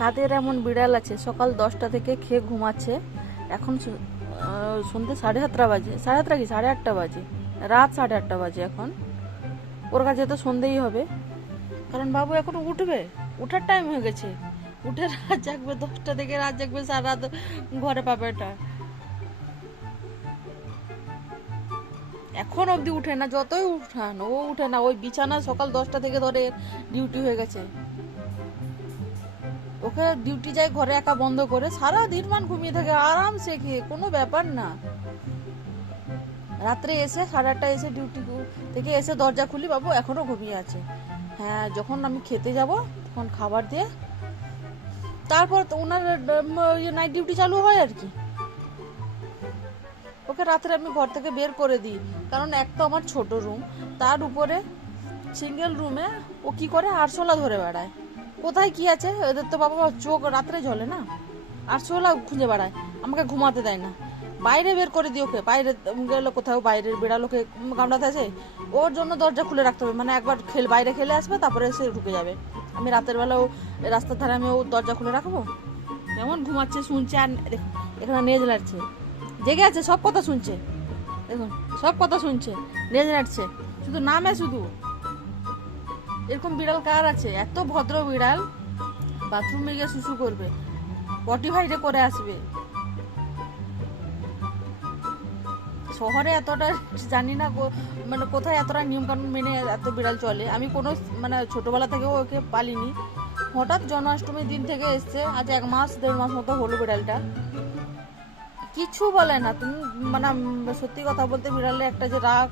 কাদের এমন বিড়াল আছে সকাল 10টা থেকে খেয়ে ঘুমাচ্ছে, এখন সন্ধ্যে 7:30 বাজে, 7:30 কি 8:30 বাজে, রাত 8:30 বাজে এখন। ওর কাছে তো সন্ধ্যেই হবে, কারণ বাবু এখন উঠবে, উঠার টাইম হয়ে গেছে। উঠে রাত জাগবে, 10টা থেকে রাত জাগবে, সারা রাত ঘরে পাবে এটা। এখন অবধি উঠে না, যতই উঠান ও উঠে না। ওই বিছানা সকাল 10টা থেকে ধরে ডিউটি হয়ে গেছে। ওকে ডিউটি যায় ঘরে একা বন্ধ করে, সারা দিন মান ঘুমিয়ে থাকে আরামসে খেয়ে, কোনো ব্যাপার না। রাত্রে এসে 8:30 এসে ডিউটি থেকে এসে দরজা খুলি, বাবু এখনো ঘুমিয়ে আছে। হ্যাঁ, যখন আমি খেতে যাব তখন খাবার দিয়ে তারপর তো ওনার নাইট ডিউটি চালু হয় আর কি। ওকে রাত্রে আমি ঘর থেকে বের করে দিই, কারণ এক তো আমার ছোট রুম, তার উপরে সিঙ্গেল রুমে ও কি করে আরশোলা ধরে বেড়ায়। কোথায় কি আছে ওদের তো বাবা চোখ রাত্রে জ্বলে না, আরশোলা খুঁজে বেড়ায়, আমাকে ঘুমাতে দেয় না। বাইরে বের করে দিই ওকে, বাইরে গেলে কোথাও বাইরের বেড়ালোকে কামড়াতে আসে, ওর জন্য দরজা খুলে রাখতে হবে, মানে একবার বাইরে খেলে আসবে তারপরে সে ঢুকে যাবে। আমি রাতের বেলাও রাস্তার ধারে আমি ও দরজা খুলে রাখবো? কেমন ঘুমাচ্ছে, শুনছে। আর দেখুন এখানে নেজ লাগছে, জেগে আছে, সব কথা শুনছে। দেখুন সব কথা শুনছে, নেজ নাড়ছে, শুধু নামে শুধু। এরকম বিড়াল কার আছে? এত ভদ্র বিড়াল, বাথরুমে গিয়ে শুশু করবে, পটি ভাইরে করে আসবে। শহরে এতটা জানি না মানে কোথায় এতটা নিয়মকানুন মেনে এত বিড়াল চলে। আমি কোনো মানে ছোটোবেলা থেকেও ওকে পালিনি, হঠাৎ জন্মাষ্টমীর দিন থেকে এসছে, আজ 1 মাস 1.5 মাস মতো হলো বিড়ালটা। কিছু বলে না তুমি, মানে সত্যি কথা বলতে বিড়ালের একটা যে রাগ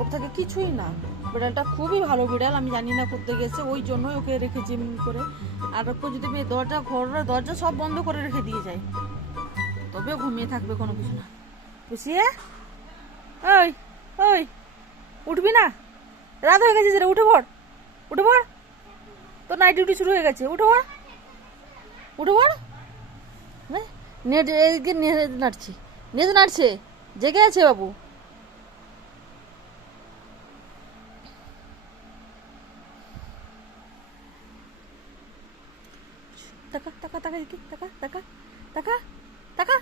ওর থাকে কিছুই না। বিড়ালটা খুবই ভালো বিড়াল, আমি জানি না করতে গেছে, ওই জন্যই ওকে রেখেছি এমনি করে। আর ওকে যদি আমি ঘরের দরজা সব বন্ধ করে রেখে দিয়ে যাই, তবেও ঘুমিয়ে থাকবে, কোনো কিছু না। বুঝিয়ে ওই ওই উঠবি না? রাত হয়ে গেছে, সেটা উঠে পড়, উঠে পড়, তোর নাইট ডিউটি শুরু হয়ে গেছে, উঠে পড়, উঠে পড়। নেট এদিকে নেট নাড়ছে, নেট নাড়ছে, জেগে আছে বাবু। টাকা টাকা টাকা টাকা টাকা টাকা টাকা